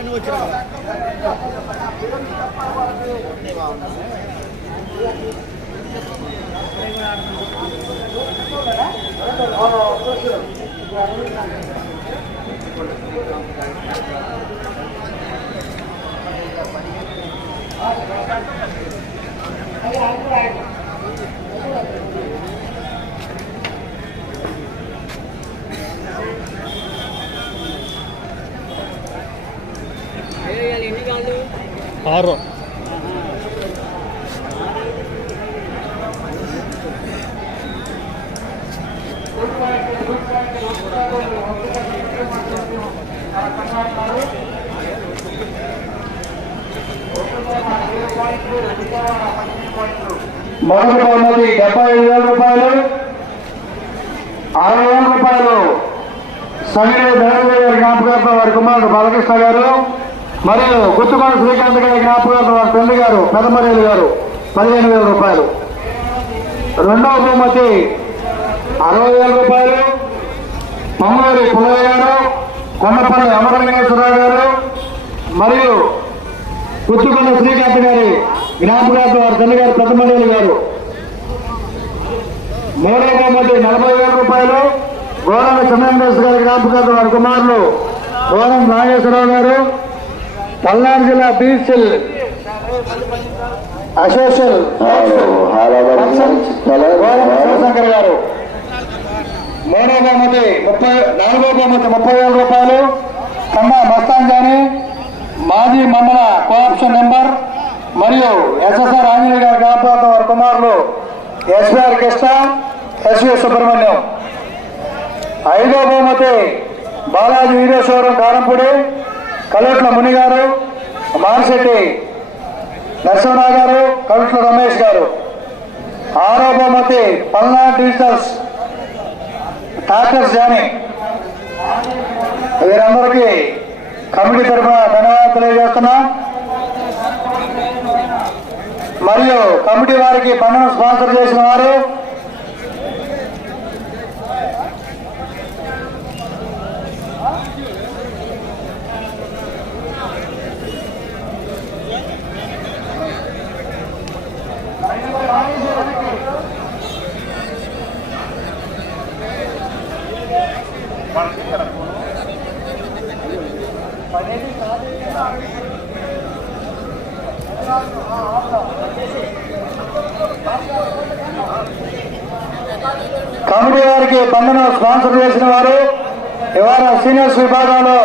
ఎన్ని ఆరు. మొదటి బహుమతి డెబ్బై ఐదు వేల రూపాయలు అరవై వేల రూపాయలు. సంగీత ధనంజయ గారి జ్ఞాపకార్థం వారి కుమారుడు బాలకృష్ణ గారు. మరియు గుత్తుకోట శ్రీకాంత్ గారి జ్ఞాపకం వారి తండ్రి గారు పెదమరేలు గారు పదిహేను వేల రూపాయలు. రెండవ బహుమతి అరవై వేల రూపాయలు. పొంగూరి పుల్లయ్య గారు కొండపల్లి అమరలింగేశ్వరరావు గారు మరియు పుచ్చుకొండ శ్రీకాంత్ గారి జ్ఞాపకార్థ వారి తల్లి గారు పెద్దమరేలు గారు. మూడవ బహుమతి నలభై వేల రూపాయలు. గోరం చంద్రశేఖర్ గారి జ్ఞాపకార్థ వారి కుమారులు గోరం నాగేశ్వరరావు గారు పల్నాడు జిల్లా బీసీఎల్ అసోసియల్ గోరం శివశంకర్ గారు. మూడవ బహుమతి ముప్పై నాలుగో బహుమతి ముప్పై వేల రూపాయలు. కన్నా మస్తాన్ జానీ మాజీ మండల కోఆప్షన్ మెంబర్ మరియు ఎస్ఎస్ఆర్ ఆంజనేయ గారి జ్ఞాపకార్థం వారి కుమారులు ఎస్ఆర్ కృష్ణ ఎస్వి సుబ్రహ్మణ్యం. ఐదో బహుమతి బాలాజీ వీరేశ్వరం కారంపూడి కలెట్ల ముని గారు మారిశెట్టి నరసింహరావు గారు కలెట్ల రమేష్ గారు. ఆరో బహుమతి పల్నాడు డిజిటల్స్ టాకర్స్ జానీ. వీరందరికీ కమిటీ తరఫున ధన్యవాదాలు తెలియజేస్తున్నా. మరియు కమిటీ వారికి బండను స్పాన్సర్ చేసిన వారు కమిటీ వారికి స్పాన్సర్ చేసిన వారు ఇవాళ సీనియర్స్ విభాగంలో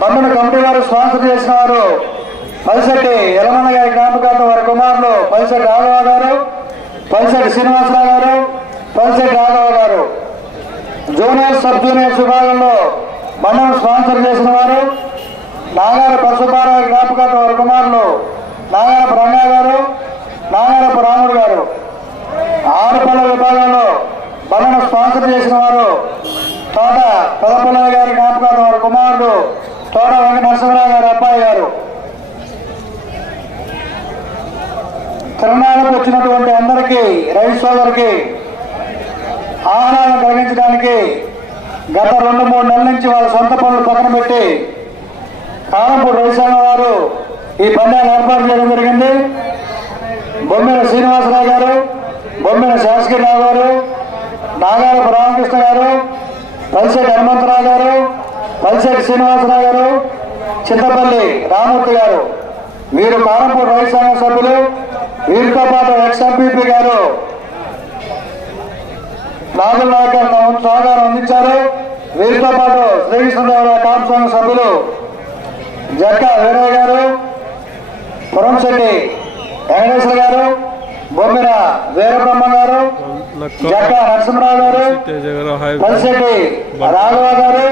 బండను కమిటీ వారు స్పాన్సర్ చేసిన వారు పల్సటి యలమన్న గారి జ్ఞాపకార్థం వారి కుమారులు పల్సటి రాఘవ గారు పల్సటి శ్రీనివాసరావు గారు పల్సటి రాఘవ గారు. జూనియర్ సబ్ జూనియర్స్ విభాగంలో బండను స్పాన్సర్ చేసిన వారు నాగార పరశుపారావు జ్ఞాపకార్థం వారి కుమారులు నాగారపు రంగా గారు నాగారపు రాముడు గారు. ఆరుపల్ల విభాగంలో స్పాన్సర్ చేసిన వారు తోట పెదపల్లయ్య గారి జ్ఞాపకార్థం వారి కుమారుడు తోట వెంకట నరసింహరావు గారి అబ్బాయి గారు. తిరునాళ్ళకు వచ్చినటువంటి అందరికీ రైతు సోదరికి ఆహ్లాదం కలిగించడానికి గత రెండు మూడు నెలల నుంచి వాళ్ళ సొంత పనులు పక్కన పెట్టి కారంపూడి రైతాంగ వారు ఈ పందాలు ఏర్పాటు చేయడం జరిగింది. బొమ్మిన శ్రీనివాసరావు గారు బొమ్మిన శాసగిరిరావు గారు నాగారపు రామకృష్ణ గారు పల్సెట్టి హనుమంతరావు గారు పల్సెట్టి శ్రీనివాసరావు గారు చింతపల్లి రామూర్తి గారు వీరు కారంపూర్ రైతు సంఘ సభ్యులు వీరితో పాటు ఎక్స్ ఎంపీపీ గారు నాగుల నాయక్ గారు తమ సహకారం అందించారు. వీరితో పాటు శ్రీకృష్ణదేవరాయ కాపు సంఘ సభ్యులు జక్క వీరయ్య గారు పురంశెట్టి వెంకటేశ్వర గారు బొమ్మిన వీరబ్రహ్మ గారు జక్క నరసింహరావు గారు పల్సెట్టి రాఘవ గారు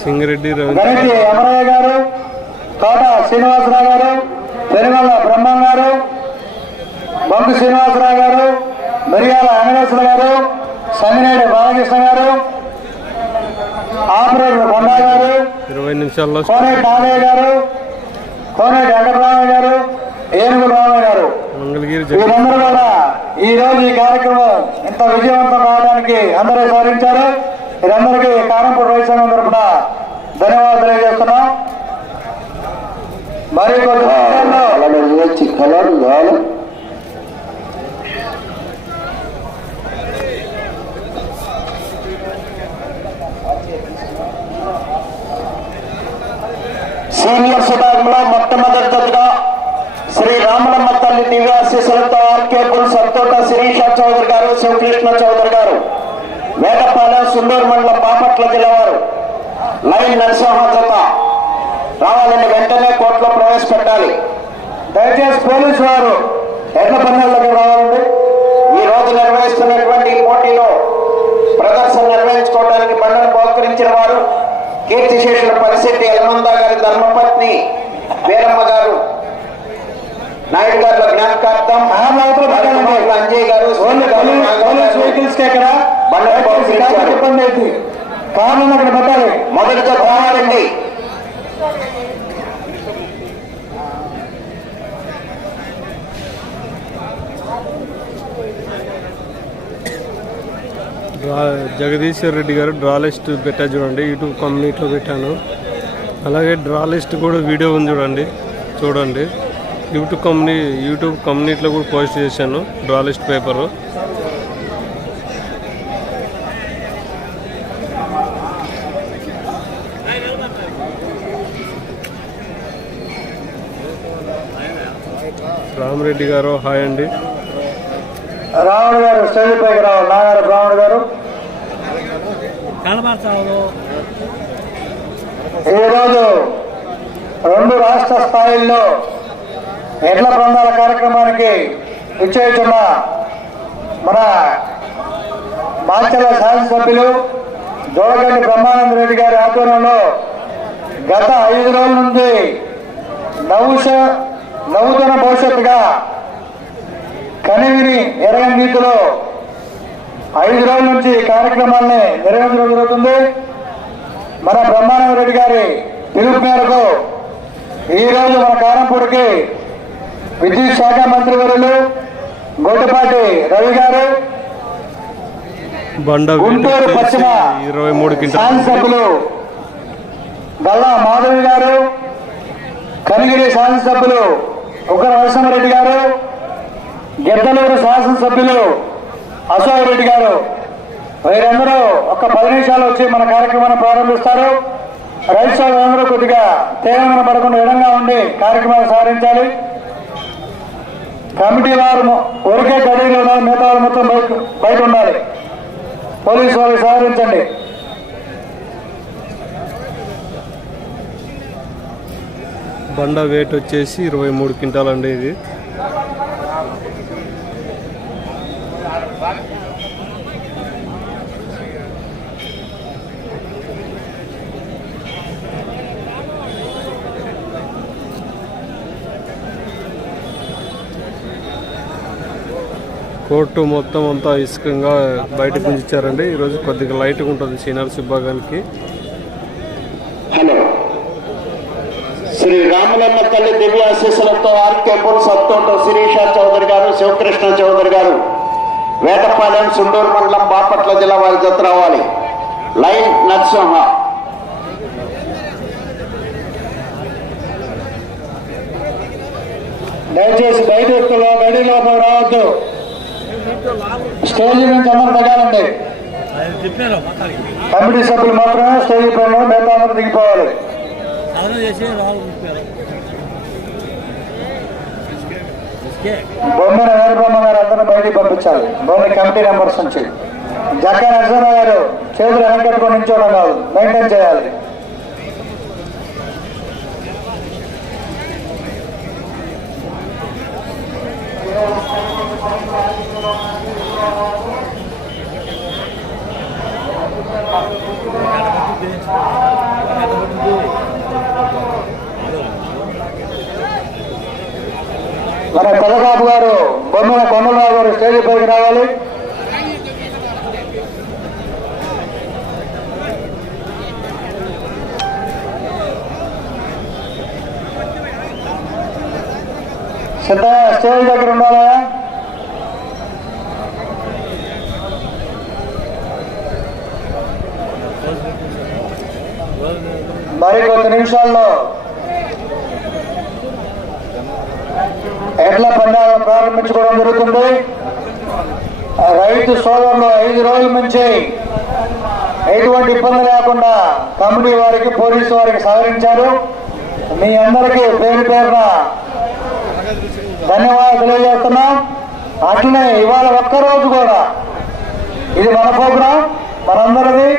సింగిరెడ్డి గణితి అమరయ్య గారు తోట శ్రీనివాసరావు గారు పెరుమల్ల బ్రహ్మం గారు బంకు శ్రీనివాసరావు గారు మిరియాల వెంకటేశ్వర గారు సంగినేడి బాలకృష్ణ గారు ఆపరేటర్ కొండా గారు ఇరవై నిమిషాల్లో కోనేటి నాగయ్య గారు కోనేటి వెంకటరామయ్య గారు ఏనుగు రామయ్య గారు. వీరందరూ కూడా ఈ రోజు ఈ కార్యక్రమం ఇంత విజయవంతం కావడానికి అందరూ సహకరించారు మీరందరికీ కారంపూడి రైతు సంఘం తరఫున ధన్యవాదాలు తెలియజేస్తున్నాం. మరి కొద్ది కలర్ కాదు సీనియర్ కావాలి సీనియర్స్ విభాగంలో మొట్టమొదటిగా శ్రీ రామలమ్మ తల్లి దివ్యాశీసులతో ఆర్కే బుల్ సత్తోట శిరీష చౌదరి గారు శివకృష్ణ చౌదరి గారు వేటపాలెం సుండూరు మండలం బాపట్ల జిల్లా వారు లైన్ నరసింహ జత. రావాలని వెంటనే కోర్టులో ప్రవేశపెట్టాలి. దయచేసి పోలీసు వారు ఎడ్ల పందాలకు రావాలండి. ఈ రోజు నిర్వహిస్తున్నటువంటి ఈ పోటీలో ప్రదర్శన నిర్వహించుకోవడానికి బండను బహుకరించిన వారు కీర్తిశేషుల పరిశెట్టి యలమంద గారి ధర్మపత్ని వీరమ్మ గారు. నాయుడు గారి జ్ఞాపకార్థం అంజయ్ గారు వెహికల్స్ ఇబ్బంది అవుతుంది కార్లను అక్కడ పెట్టాలి. మొదటిగా రావాలండి డ్రా జగదీశ్వర్ రెడ్డి గారు డ్రా లిస్ట్ పెట్టా చూడండి యూట్యూబ్ కమ్యూనిటీలో పెట్టాను. అలాగే డ్రా లిస్ట్ కూడా వీడియో ఉంది చూడండి చూడండి. యూట్యూబ్ కమ్యూని యూట్యూబ్ కమ్యూనిటీలో కూడా పోస్ట్ చేశాను డ్రా లిస్ట్ పేపరు. రామరెడ్డి గారు హాయ్ అండి. రావణ్ గారు స్టేజ్ పైకి రావాలి. నాగారు రావణ్ గారు. ఈరోజు రెండు రాష్ట్ర స్థాయిల్లో ఎడ్ల బృందాల కార్యక్రమానికి ఇచ్చేస్తున్న మన మాచల శాసనసభ్యులు జోడగండి బ్రహ్మానంద రెడ్డి గారి ఆధ్వర్యంలో గత ఐదు రోజుల నుండి నవ్వుష నవ్వుతున్న భవిష్యత్తుగా కనివిని ఎరగని రీతిలో ఐదు రోజుల నుంచి కార్యక్రమాన్ని కార్యక్రమాల్ని నిర్వహించడం జరుగుతుంది. మన బ్రహ్మానంద రెడ్డి గారి పిలుపు మేరకు ఈరోజు మన కారంపూడికి విద్యుత్ శాఖ మంత్రి వర్యులు గొడ్డపాటి రవి గారు గుంటూరు పశ్చిమ ఇరవై మూడు శాసనసభ్యులు గల్లా మాధవి గారు కనిగిరి శాసనసభ్యులు ఉగ్ర నరసింహారెడ్డి గారు గిద్దలూరు శాసనసభ్యులు అశోక్ రెడ్డి గారు. వీరందరూ ఒక పది నిమిషాలు వచ్చి మన కార్యక్రమాన్ని ప్రారంభిస్తారు. రైతు సోదరులందరూ కొద్దిగా తీవ్రంగా పడకుండా విధంగా ఉండి కార్యక్రమాన్ని సాధించాలి కమిటీ వారు ఒరికే ఊరికే గడిలో ఉన్నారు మిగతా మొత్తం బయట బయట ఉండాలి. పోలీసు వాళ్ళు సహకరించండి. బండ వెయిట్ వచ్చేసి ఇరవై మూడు క్వింటాల్ అండి ఇది. కోర్టు మొత్తం అంతా ఇసుకంగా బయటకు ఉంచారండి ఈరోజు కొద్దిగా లైట్గా ఉంటుంది సీనియర్స్ విభాగానికి హలో. శ్రీ రామలమ్మ తల్లి దివ్యాశీస్సులతో ఆర్కే పుల్ సత్తోట శిరీష చౌదరి గారు శివకృష్ణ చౌదరి గారు వేటపాలెం సుండూరు మండలం బాపట్ల జిల్లా వారి జత రావాలి. లైన్ నరసింహ. దయచేసి బయట ఎక్కువ గడి లోపల రావద్దు స్టేజ్ నుంచి అందరూ దిగాలండి కమిటీ సభ్యులు మాత్రమే స్టేజ్ పైన మిగతా అందరూ దిగిపోవాలి. బొమ్మన వీరబ్రహ్మ గారు అందరినీ బయటికి పంపించాలి. బొమ్మ కమిటీ మెంబర్స్ నుంచి. జక్క నరసింహ గారు చేతులు వెనకెట్టుకొని నించోవడం కాదు. మెయింటైన్ చేయాలి. మన తెలగాపు గారు బొమ్మల కొమ్మలరావు గారు స్టేజ్ పైకి రావాలి. సిద్ధ స్టేజ్ దగ్గర ఉండాలా? మరి కొద్ది నిమిషాల్లో ఎడ్ల పందాలను ప్రారంభించుకోవడం జరుగుతుంది. రైతు సోదరులు ఐదు రోజుల నుంచి ఎటువంటి ఇబ్బంది లేకుండా కమిటీ వారికి పోలీసు వారికి సహకరించారు. మీ అందరికీ పేరు పేరున ధన్యవాదాలు తెలియజేస్తున్నాం. అట్లనే ఇవాళ ఒక్కరోజు కూడా ఇది మన ప్రోగ్రాం మనందరిది.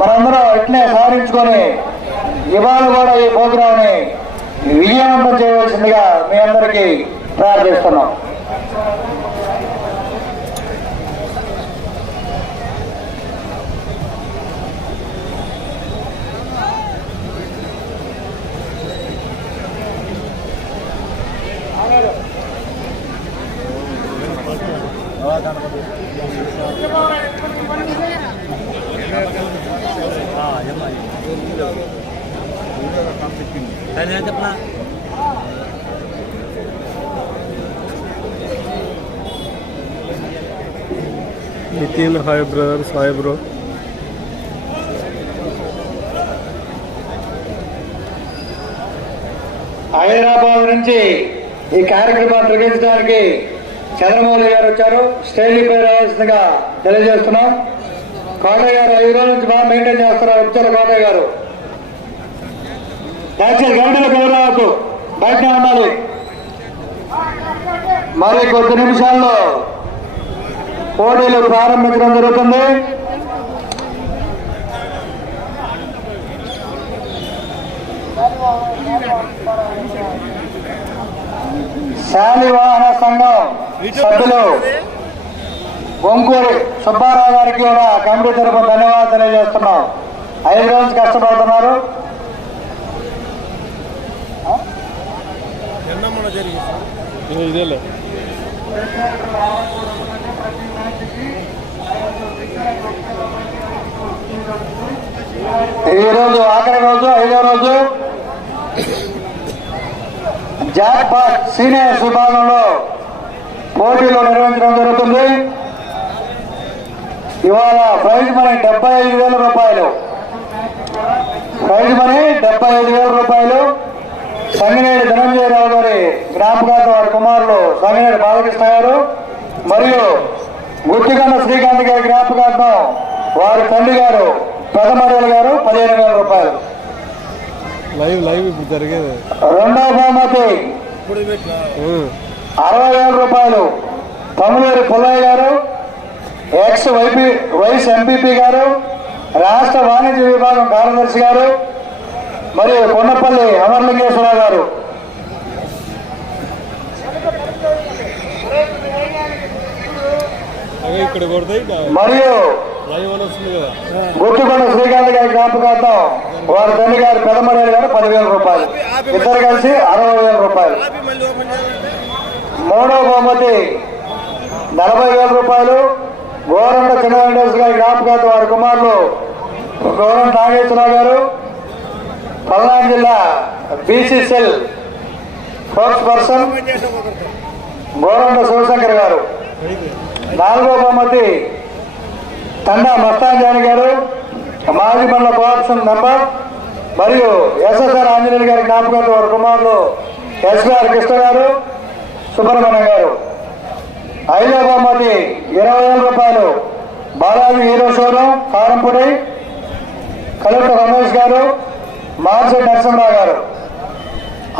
మనందరం ఇట్లే సహకరించుకొని ఇవాళ కూడా ఈ ప్రోగ్రాంని విజయవంతం చేయవలసిందిగా మీ అందరికీ ప్రార్థిస్తున్నాం. చెప్పనా Nitin hi brother Sai bro Hyderabad నుంచి ఈ కార్యక్రమాన్ని నిర్వహించడానికి చంద్రమౌళి గారు వచ్చారు. స్టేజీపై రావాల్సిందిగా తెలియజేస్తున్నాం. కోటయ్య గారు ఐదు రోజుల నుంచి బాగా మెయింటైన్ చేస్తున్నారు. ఉత్తర కోటయ్య గారు. యాక్చువల్ గంటలకు ఎవరు బయట ఉండాలి. మరి కొద్ది నిమిషాల్లో పోటీలు ప్రారంభించడం జరుగుతుంది. శాలివాహన సంఘం సభ్యులు బొంకూరి సుబ్బారావు గారికి కూడా కమిటీ తరఫున ధన్యవాదాలు తెలియజేస్తున్నాం. ఐదు రోజులు కష్టపడుతున్నారు. ఇదేలే ఈ రోజు ఆఖరి రోజు ఐదో రోజు. జాక్పాట్ సీనియర్స్ విభాగంలో పోటీలు నిర్వహించడం జరుగుతుంది. ఇవాళ ప్రైజ్ మనీ డెబ్బై ఐదు వేల రూపాయలు. ప్రైజ్ మనీ డెబ్బై ఐదు వేల రూపాయలు. సంగినేడి ధనంజయరావు గారి జ్ఞాపకార్థ వారి కుమారులు సంగినేడి బాలకృష్ణ గారు మరియు గుత్తికొండ శ్రీకాంత్ గారి జ్ఞాపకార్థం వారి తండ్రి గారు పెదమర్యాల గారు పదిహేను వేల రూపాయలు లైవ్ లైవ్ ఇప్పుడు జరిగేది రెండవ బహుమతి. అరవై వేల రూపాయలు తమిళూరి పుల్లయ్య గారు ఎక్స్ వైపీ వైస్ ఎంపీపీ గారు రాష్ట్ర వాణిజ్య విభాగం కార్యదర్శి గారు మరియు కొండపల్లి అమర్లింగేశ్వరరావు గారు. మరియు గుర్తుకొండ శ్రీకాంత్ గారి జ్ఞాపకార్థం వారి తండ్రి గారు పెదమరేలు గారు పదివేల రూపాయలు. ఇద్దరు కలిసి అరవై వేల రూపాయలు. మూడవ బహుమతి నలభై వేల రూపాయలు. గోరంట చిన్న వెంకటేశ్వర గారి జ్ఞాపకార్థం వారి కుమారులు గోరంట నాగేశ్వరరావు గారు. పల్నాడు జిల్లా BCCL sports person Goranta Sivashankar గారు. నాలుగో బహుమతి తండా మస్తాంజాని గారు మాజీ మండల కోఆప్షన్ మెంబర్ మరియు ఎస్ఎస్ఆర్ ఆంజనేయులు గారి జ్ఞాపకార్థం వారి కుమారులు ఎస్ఆర్ కృష్ణ గారు సుబ్రహ్మణ్యం గారు. ఐదో బహుమతి ఇరవై వేల రూపాయలు Balaji Hero showroom Karampudi collector Ramesh గారు మార్చి నరసింహరావు గారు.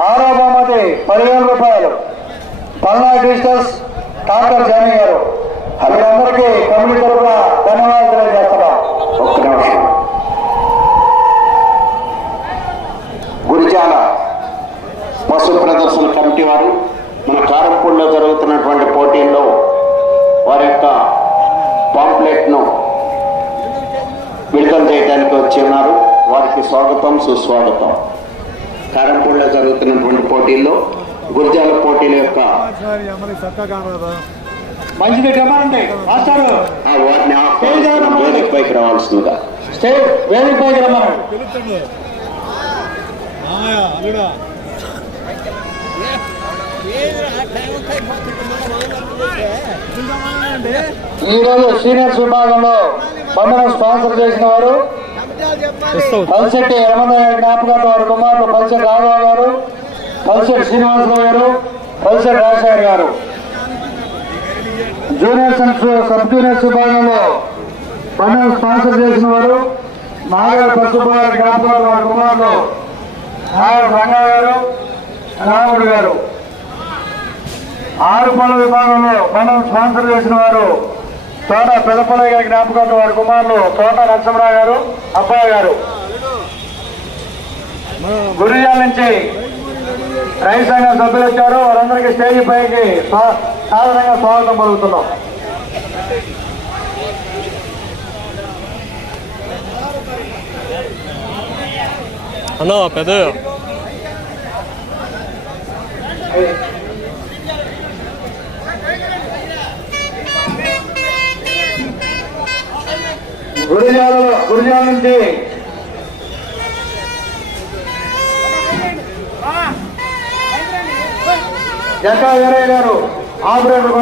ఆరో బహుమతి పదివేల రూపాయలు. పల్నా డిజిటల్స్ డాక్టర్ జానీ గారు. వీరందరికీ కమిటీ తరఫున ధన్యవాదాలు తెలియజేస్తున్నాం. ఒక్క నిమిషం. గురిజాల పశు ప్రదర్శన కమిటీ వారు మన కారంపూడిలో జరుగుతున్నటువంటి పోటీల్లో వారి యొక్క పాంప్లెట్ను విడుదల చేయడానికి వచ్చి ఉన్నారు. వారికి స్వాగతం సుస్వాగతం. కారంపూడిలో జరుగుతున్నటువంటి పోటీల్లో గురిజాల పోటీల యొక్క మంచిది రమ్మండి మాస్టారు. ఆహ్వానిస్తున్న వేదికపైకి రావాల్సిందిగా. స్టేజ్ వేదిక పైకి రమ్మనండి పిలుస్తాడు మామయ్య అల్లుడా. ఈ రోజు సీనియర్స్ విభాగంలో బంధనం స్పాన్సర్ చేసిన వారు పల్శెట్టి యమన జ్ఞాపకార్థం వారి కుమారులు పల్శెట్టి రాఘవ గారు పల్సెట్ శ్రీనివాసరావు గారు పల్సెట్ రాజశేఖర్ గారు. జూనియర్స్ అండ్ సబ్ జూనియర్స్ విభాగంలో పనులు స్పాన్సర్ చేసిన వారు నాగర పసుపువారి గ్రామంలో వారి కుమారులు నాగర రంగా గారు రాముడు గారు. ఆరు పనుల విభాగంలో పనులు స్పాన్సర్ చేసిన వారు తోట పెదపల్లయ్య గారి జ్ఞాపకం వారి కుమారులు తోట నరసింహరావు గారు అబ్బాయి గారు. గురిజాల నుంచి రైతు సంఘం సభ్యులు వచ్చారు. వారందరికీ స్టేజ్ పైకి సాధారణంగా స్వాగతం పలుకుతున్నాం. అన్న పెద్ద గురిజాలలో గురిజాల నుంచి. జక్కా వీరయ్య గారు ఆపరేటర్